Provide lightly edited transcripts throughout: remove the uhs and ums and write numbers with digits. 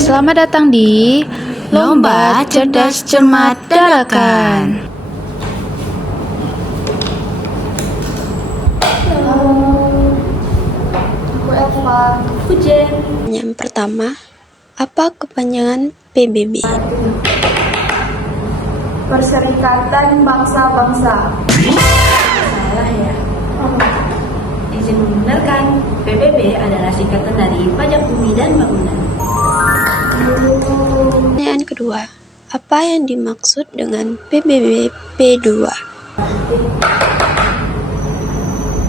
Selamat datang di Lomba Cerdas Cermat Dadakan. Aku Elva. Hujan. Yang pertama, apa kepanjangan PBB? Perserikatan Bangsa-Bangsa. Salah ya. Izin membenarkan, PBB adalah singkatan dari Pajak Bumi dan Bangunan. Pertanyaan kedua, apa yang dimaksud dengan PBB P2?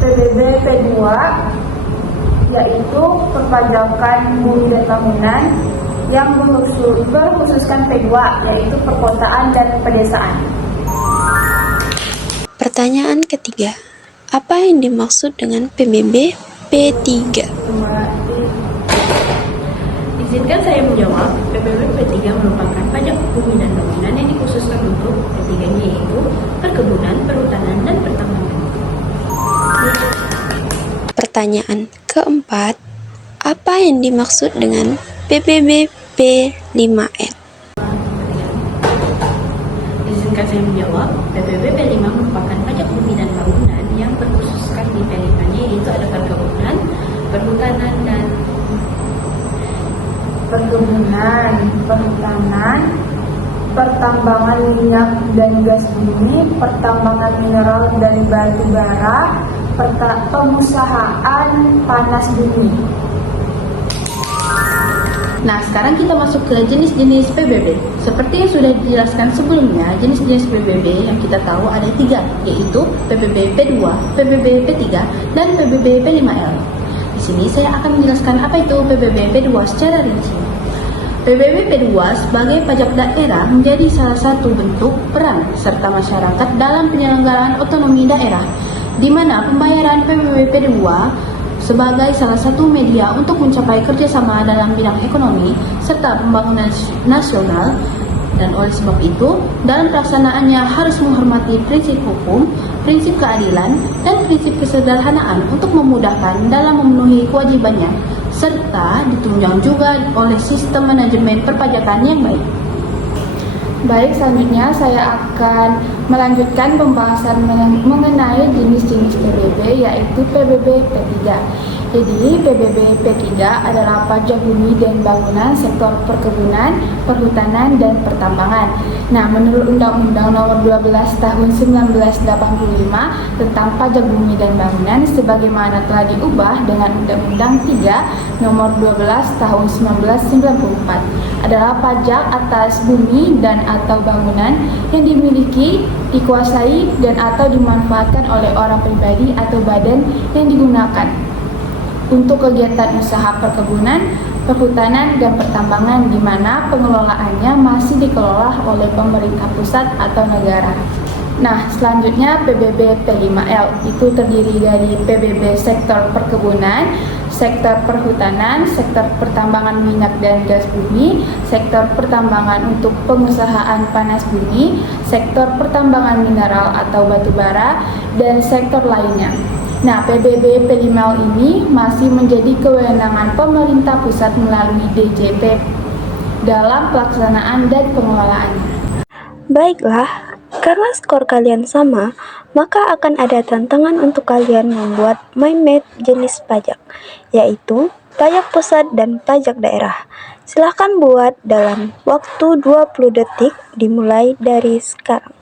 PBB P2 yaitu perpajakan bumi dan bangunan yang berkhususkan P2 yaitu perkotaan dan pedesaan. Pertanyaan ketiga, apa yang dimaksud dengan PBB P3? Izinkan saya menjawab, PBB P3 merupakan pajak bumi dan bangunan yang dikhususkan untuk P3 yaitu perkebunan, perhutanan, dan pertambangan. Pertanyaan keempat, apa yang dimaksud dengan PBB P5N? Izinkan saya menjawab, PBB P5 merupakan pajak bumi dan bangunan yang berkhususkan di P5 yaitu ada perkebunan, perhutanan, dan perhutanan, pertambangan minyak dan gas bumi, pertambangan mineral dan batu bara, pengusahaan panas bumi. Nah, sekarang kita masuk ke jenis-jenis PBB. Seperti yang sudah dijelaskan sebelumnya, jenis-jenis PBB yang kita tahu ada 3, yaitu PBB P2, PBB P3, dan PBB P5L. Di sini saya akan menjelaskan apa itu PBB P2 secara rinci. PBB P2 sebagai pajak daerah menjadi salah satu bentuk peran serta masyarakat dalam penyelenggaraan otonomi daerah, di mana pembayaran PBB P2 sebagai salah satu media untuk mencapai kerjasama dalam bidang ekonomi serta pembangunan nasional, dan oleh sebab itu dalam pelaksanaannya harus menghormati prinsip hukum, prinsip keadilan, dan prinsip kesederhanaan untuk memudahkan dalam memenuhi kewajibannya, serta ditunjang juga oleh sistem manajemen perpajakan yang baik. Baik, selanjutnya saya akan melanjutkan pembahasan mengenai jenis-jenis PBB yaitu PBB P3. Jadi, PBB P3 adalah pajak bumi dan bangunan sektor perkebunan, perhutanan, dan pertambangan. Nah, menurut Undang-Undang Nomor 12 Tahun 1985 tentang pajak bumi dan bangunan sebagaimana telah diubah dengan Undang-Undang 3 Nomor 12 Tahun 1994 adalah pajak atas bumi dan atau bangunan yang dimiliki, dikuasai, dan atau dimanfaatkan oleh orang pribadi atau badan yang digunakan untuk kegiatan usaha perkebunan, perhutanan, dan pertambangan di mana pengelolaannya masih dikelola oleh pemerintah pusat atau negara. Nah, selanjutnya PBB P5L itu terdiri dari PBB sektor perkebunan, sektor perhutanan, sektor pertambangan minyak dan gas bumi, sektor pertambangan untuk pengusahaan panas bumi, sektor pertambangan mineral atau batu bara, dan sektor lainnya. Nah, PBB P5L ini masih menjadi kewenangan pemerintah pusat melalui DJP dalam pelaksanaan dan pengelolaannya. Baiklah, karena skor kalian sama, maka akan ada tantangan untuk kalian membuat mind map jenis pajak, yaitu pajak pusat dan pajak daerah. Silahkan buat dalam waktu 20 detik dimulai dari sekarang.